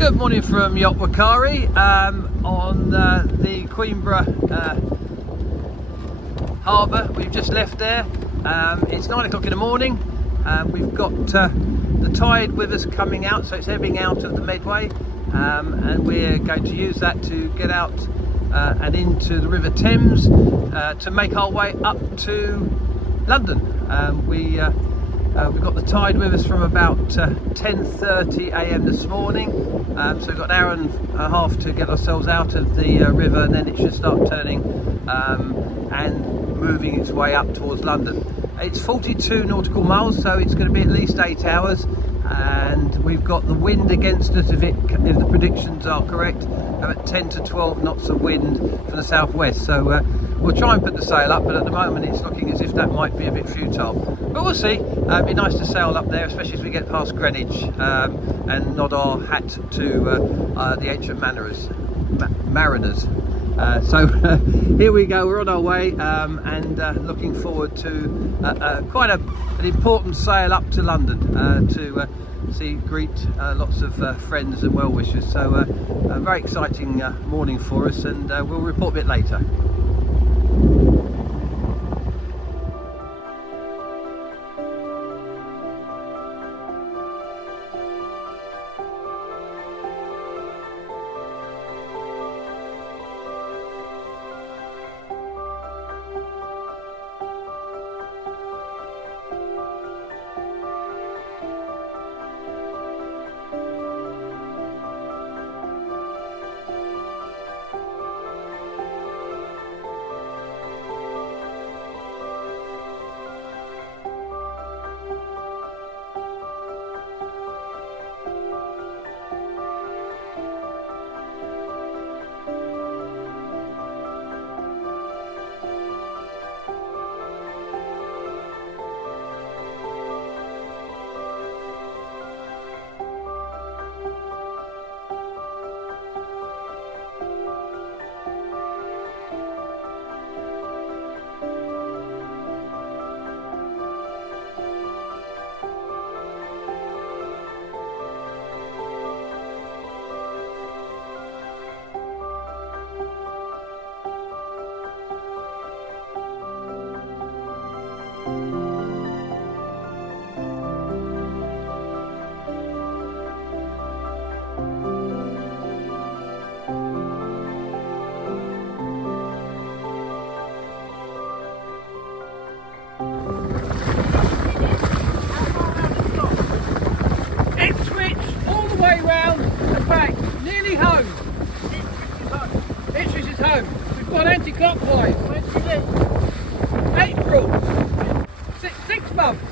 Good morning from Yacht Wakari on the Queenborough harbour. We've just left there. It's 9 o'clock in the morning. We've got the tide with us coming out, so it's ebbing out of the Medway, and we're going to use that to get out and into the River Thames to make our way up to London. We've got the tide with us from about 10:30 a.m. this morning, so we've got an hour and a half to get ourselves out of the river, and then it should start turning and moving its way up towards London. It's 42 nautical miles, so it's going to be at least 8 hours, and we've got the wind against us if the predictions are correct, at 10 to 12 knots of wind from the southwest. So we'll try and put the sail up, but at the moment it's looking as if that might be a bit futile. But we'll see. It'd be nice to sail up there, especially as we get past Greenwich, and nod our hat to the ancient mariners. So here we go, we're on our way, and looking forward to quite an important sail up to London to greet lots of friends and well-wishers. So a very exciting morning for us, and we'll report a bit later. Anti-clockwise. When did you leave? April. 6 months.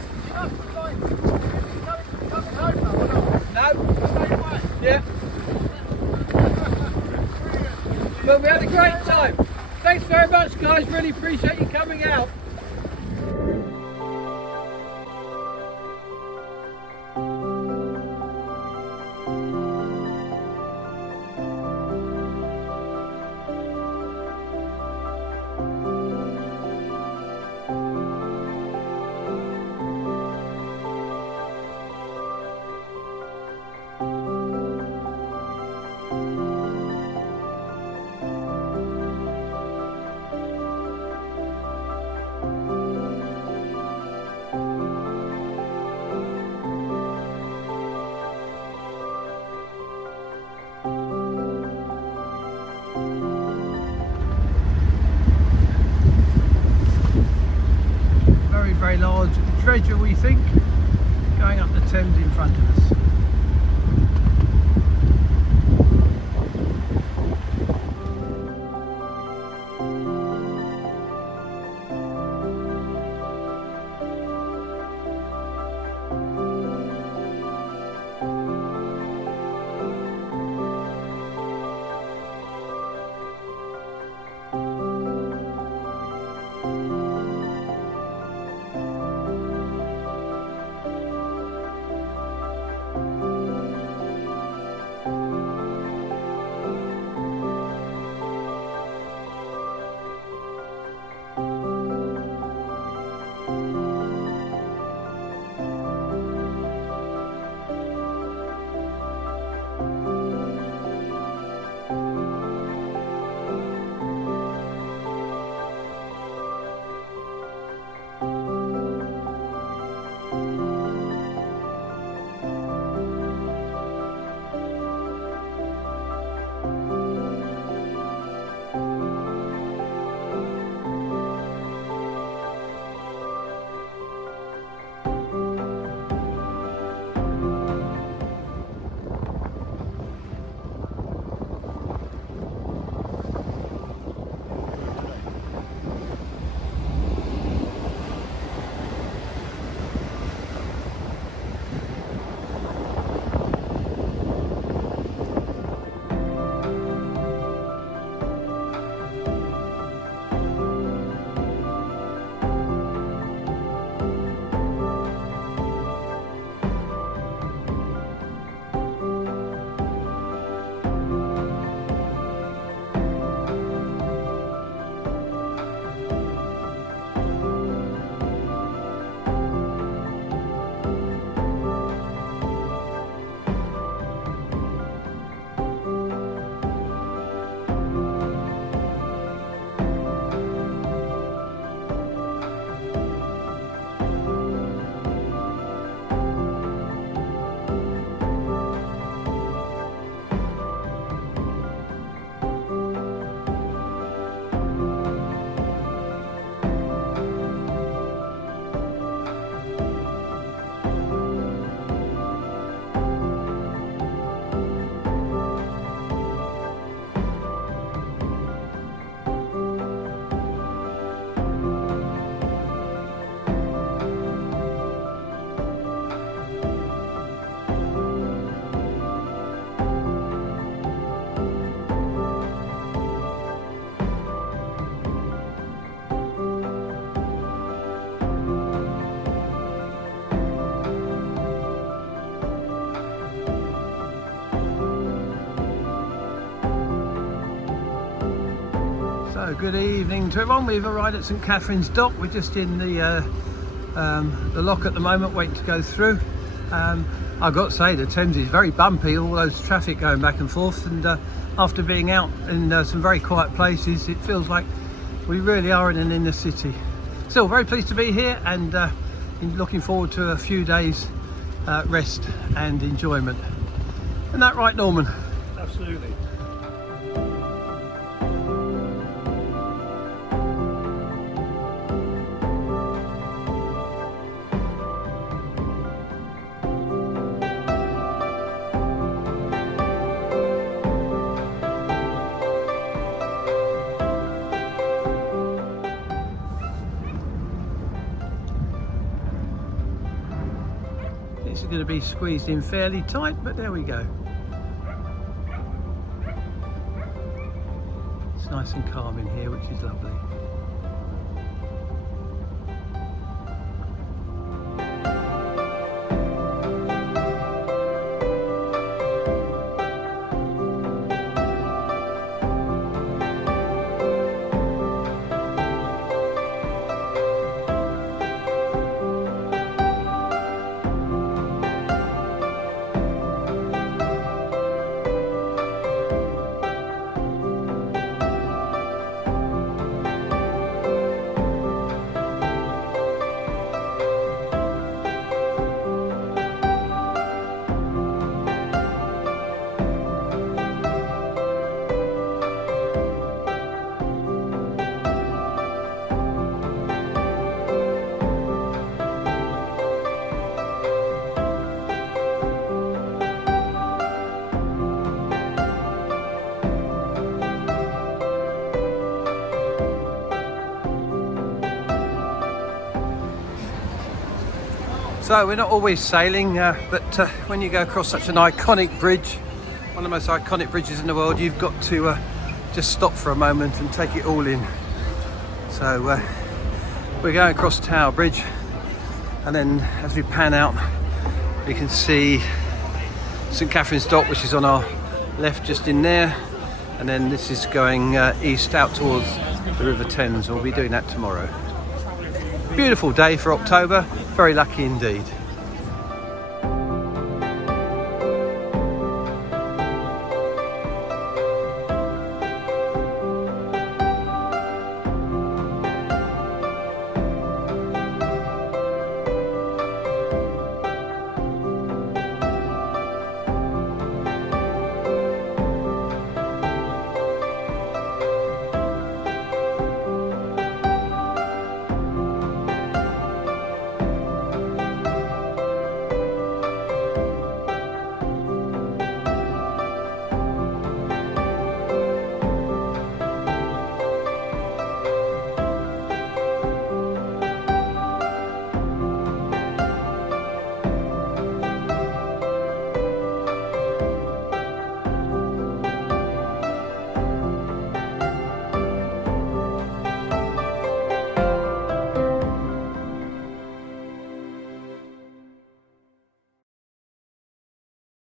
Coming home now, or not? No. Yeah. Well, we had a great time. Thanks very much, guys. Really appreciate you coming out. Very large treasure, we think, going up the Thames in front of us. So good evening to everyone. We've arrived at St Katharine's Dock. We're just in the lock at the moment, waiting to go through. I've got to say the Thames is very bumpy, all those traffic going back and forth, and after being out in some very quiet places, it feels like we really are in an inner city. Still very pleased to be here, and looking forward to a few days rest and enjoyment. Isn't that right, Norman? Absolutely. This is going to be squeezed in fairly tight, but there we go. It's nice and calm in here, which is lovely. So we're not always sailing, but when you go across such an iconic bridge, one of the most iconic bridges in the world, you've got to just stop for a moment and take it all in. So we're going across Tower Bridge, and then as we pan out, we can see St Katharine's Dock, which is on our left just in there, and then this is going east out towards the River Thames. We'll be doing that tomorrow. Beautiful day for October, very lucky indeed.